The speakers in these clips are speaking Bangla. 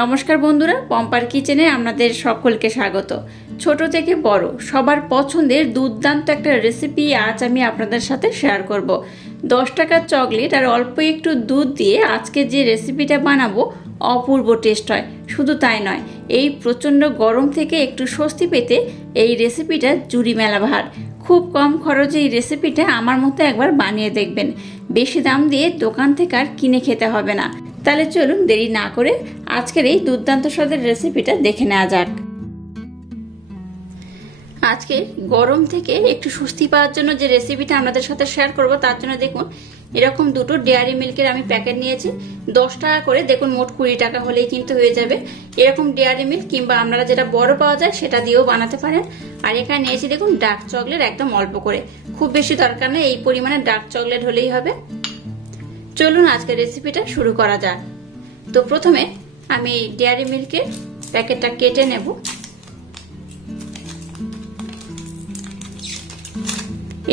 নমস্কার বন্ধুরা, পম্পার কিচেনে আপনাদের সকলকে স্বাগত। ছোট থেকে বড় সবার পছন্দের দুর্দান্ত একটা রেসিপি আজ আমি আপনাদের সাথে শেয়ার করব। 10 টাকার চকলেট আর অল্প একটু দুধ দিয়ে আজকে যে রেসিপিটা বানাবো অপূর্ব টেস্ট হয়। শুধু তাই নয়, এই প্রচণ্ড গরম থেকে একটু স্বস্তি পেতে এই রেসিপিটা জুড়ি মেলা ভার। খুব কম খরচে এই রেসিপিটা আমার মতো একবার বানিয়ে দেখবেন। বেশি দাম দিয়ে দোকান থেকে আর কিনে খেতে হবে না। তাহলে চলুন দেরি না করে আজকের এই দুর্দান্ত স্বাদের রেসিপিটা দেখে নেওয়া যাক। আজকে গরম থেকে একটু স্বস্তি পাওয়ার জন্য যে রেসিপিটা আপনাদের সাথে শেয়ার করব, তার জন্য দেখুন এরকম দুটো ডেয়ারি মিল্কের আমি প্যাকেট নিয়েছি। 10 টাকা করে, দেখুন মোট 20 টাকা হলেই কিন্তু হয়ে যাবে। এরকম ডেয়ারি মিল্ক কিংবা আপনারা যেটা বড় পাওয়া যায় সেটা দিয়েও বানাতে পারেন। আর এখানে নিয়েছি দেখুন ডার্ক চকলেট, একদম অল্প করে, খুব বেশি দরকার নেই, এই পরিমাণে ডার্ক চকলেট হলেই হবে। চলুন আজকের রেসিপিটা শুরু করা যাক। তো প্রথমে আমি ডেয়ারি মিল্কের প্যাকেটটা কেটে নেব।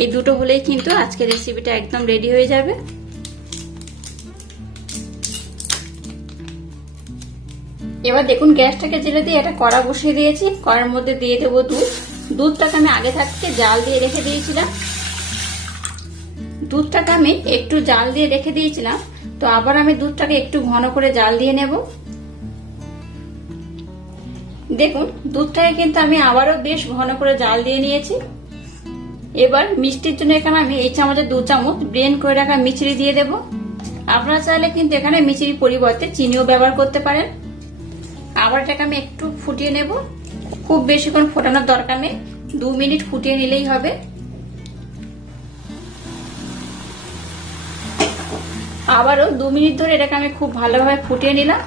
এই দুটো হলেই কিন্তু আজকের রেসিপিটা একদম রেডি হয়ে যাবে। এবার দেখুন গ্যাসটাকে জেলে দিয়ে একটা কড়া বসিয়ে দিয়েছি। কড়ার মধ্যে দিয়ে দেবো দুধ। দুধটাকে আমি আগে থাকতে জাল দিয়ে রেখে দিয়েছিলাম। দুধটাকে আমি একটু জাল দিয়ে রেখে দিয়েছিলাম, তো আবার আমি দুধটাকে একটু ঘন করে জাল দিয়ে নেব। দেখুন দুধটাকে কিন্তু আমি আবারও বেশ ঘন করে জাল দিয়ে নিয়েছি। এবার মিষ্টির জন্য এখানে আমি এই চামচে 2 চামচ ব্লেন্ড করে রাখা মিছরি দিয়ে দেব। আপনারা চাইলে কিন্তু এখানে মিছরির পরিবর্তে চিনিও ব্যবহার করতে পারেন। আবার এটাকে আমি একটু ফুটিয়ে নেব। খুব বেশিক্ষণ ফোটানোর দরকার নেই, 2 মিনিট ফুটিয়ে নিলেই হবে। আবারও 2 মিনিট ধরে এটাকে আমি খুব ভালোভাবে ফুটিয়ে নিলাম।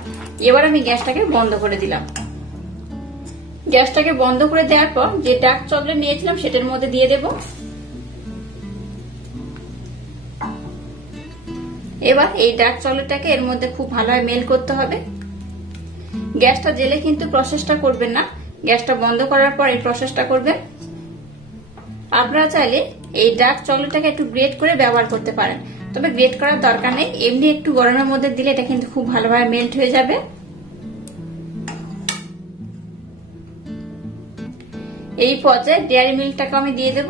এবার আমি গ্যাসটাকে বন্ধ করে দিলাম। গ্যাসটাকে বন্ধ করে দেওয়ার পর যে ডার্ক চকলেট নিয়েছিলাম সেটার মধ্যে দিয়ে দেব। এবার এই ডার্ক চকলেটটাকে এর মধ্যে খুব ভালোভাবে মেল্ট করতে হবে। গ্যাসটা জেলে কিন্তু প্রসেসটা করবেন না, গ্যাসটা বন্ধ করার পর এই প্রসেসটা করবেন। আপনারা চাইলে এই ডার্ক চকলেটটাকে একটু গ্রেট করে ব্যবহার করতে পারেন, তবে গ্রেট করার দরকার নেই, এমনি একটু গরমের মধ্যে দিলে এটা কিন্তু খুব ভালোভাবে মেল্ট হয়ে যাবে। এই পর্যায়ে ডেয়ারি মিল্কটাকে আমি দিয়ে দেব।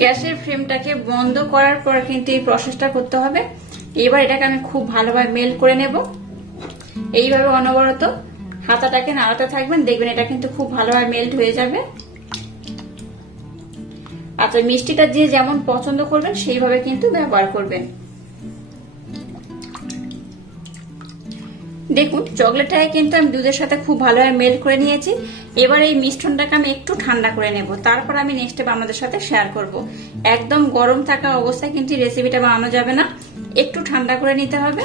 গ্যাসের ফ্লেমটাকে বন্ধ করার পর কিন্তু এই প্রসেসটা করতে হবে। এবার এটাকে আমি খুব ভালোভাবে মেল্ট করে নেব। এইভাবে অনবরত হাতাটাকে নাড়াতে থাকবেন, দেখবেন এটা কিন্তু খুব ভালোভাবে মেল্ট হয়ে যাবে। আচ্ছা, মিষ্টিটা যে যেমন পছন্দ করবেন সেইভাবে কিন্তু ব্যবহার করবেন। দেখুন চকলেটটাকে কিন্তু আমি দুধের সাথে খুব ভালোভাবে মেল্ট করে নিয়েছি। এবার এই মিশ্রণটাকে আমি একটু ঠান্ডা করে নেব, তারপর আমি নেক্সট স্টেপ আপনাদের সাথে শেয়ার করব। একদম গরম থাকা অবস্থায় কিন্তু রেসিপিটা বানানো যাবে না, একটু ঠান্ডা করে নিতে হবে।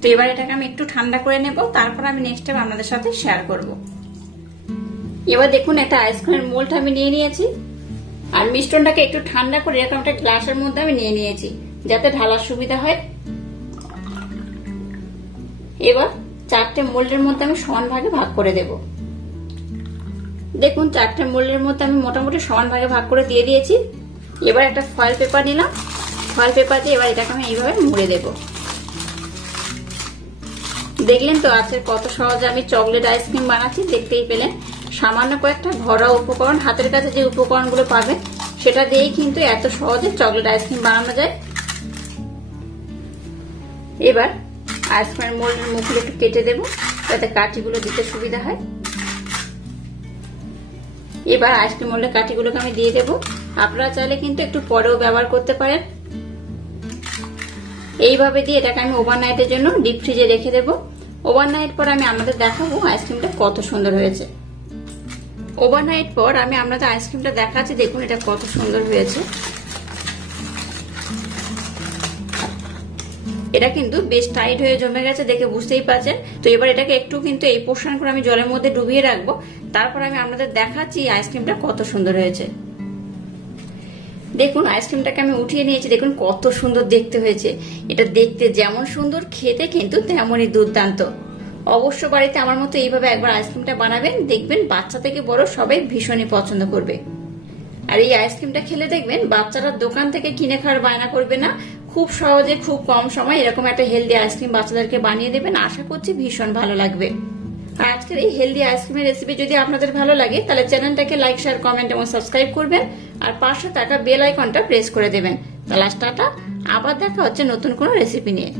তো এবার এটাকে আমি একটু ঠান্ডা করে নেব, তারপর আমি নেক্সট স্টেপ আপনাদের সাথে শেয়ার করব। এবার দেখুন একটা আইসক্রিমের মোল্ড আমি নিয়ে নিয়েছি, আর মিশ্রণটাকে একটু ঠান্ডা করে এরকম একটা গ্লাসের মধ্যে আমি নিয়ে নিয়েছি যাতে ঢালার সুবিধা হয়। এবার 4টে মোল্ডের মধ্যে আমি সমান ভাগে ভাগ করে দেব। দেখুন 4টে মোল্ডের মধ্যে আমি মোটামুটি সমান ভাগে ভাগ করে দিয়ে দিয়েছি। এবার একটা ফয়েল পেপার নিলাম, ফয়েল পেপার দিয়ে এবার এটাকে আমি এইভাবে মুড়ে দেব। দেখলেন তো আজকে কত সহজে আমি চকলেট আইসক্রিম বানাচ্ছি, দেখতেই পেলেন। সামান্য কয়েকটা ঘরোয়া উপকরণ, হাতের কাছে যে উপকরণগুলো পাবেন সেটা দিয়েই কিন্তু এত সহজে চকলেট আইসক্রিম বানানো যায়। এবার আইসক্রিমের মোল্ডের মুখগুলো একটু কেটে দেব যাতে কাঠিগুলো দিতে সুবিধা হয়। এবার আইসক্রিম মোল্ডের কাঠিগুলোকে আমি দিয়ে দেব। আপনারা চাইলে কিন্তু একটু পরেও ব্যবহার করতে পারেন। এইভাবে দিয়ে এটাকে আমি ওভারনাইটের জন্য ডিপ ফ্রিজে রেখে দেব। ওভারনাইট পর আমি আপনাদের দেখাবো আইসক্রিমটা কত সুন্দর হয়েছে। ওভারনাইট পর আমি আপনাদের আইসক্রিমটা দেখাচ্ছি, দেখুন এটা কত সুন্দর হয়েছে। এটা কিন্তু বেশ টাইট হয়ে জমে গেছে, দেখে বুঝতেই পারছেন। তো এবার এটাকে একটু কিন্তু এই পোর্শন করে আমি জলের মধ্যে ডুবিয়ে রাখবো, তারপর আমি আপনাদের দেখাচ্ছি আইসক্রিমটা কত সুন্দর হয়েছে। দেখুন আইসক্রিমটাকে আমি উঠিয়ে নিয়েছি, দেখুন কত সুন্দর দেখতে হয়েছে। এটা দেখতে যেমন সুন্দর, খেতে কিন্তু তেমনই দুর্দান্ত। অবশ্য বাড়িতে আমার মতো এইভাবে একবার আইসক্রিমটা বানাবেন, দেখবেন বাচ্চা থেকে বড় সবাই ভীষণই পছন্দ করবে। আর এই আইসক্রিমটা খেলে দেখবেন বাচ্চারা দোকান থেকে কিনে খাওয়ার বায়না করবে না। খুব সহজে খুব কম সময় এরকম একটা হেলদি আইসক্রিম বাচ্চাদেরকে বানিয়ে দেবেন, আশা করছি ভীষণ ভালো লাগবে। আর আজকের এই হেলদি আইসক্রিমের রেসিপি যদি আপনাদের ভালো লাগে তাহলে চ্যানেলটাকে লাইক, শেয়ার, কমেন্ট এবং সাবস্ক্রাইব করবেন আর পাশে থাকা বেল আইকনটা প্রেস করে দেবেন। তাহলে টাটা, আবার দেখা হচ্ছে নতুন কোনো রেসিপি নিয়ে।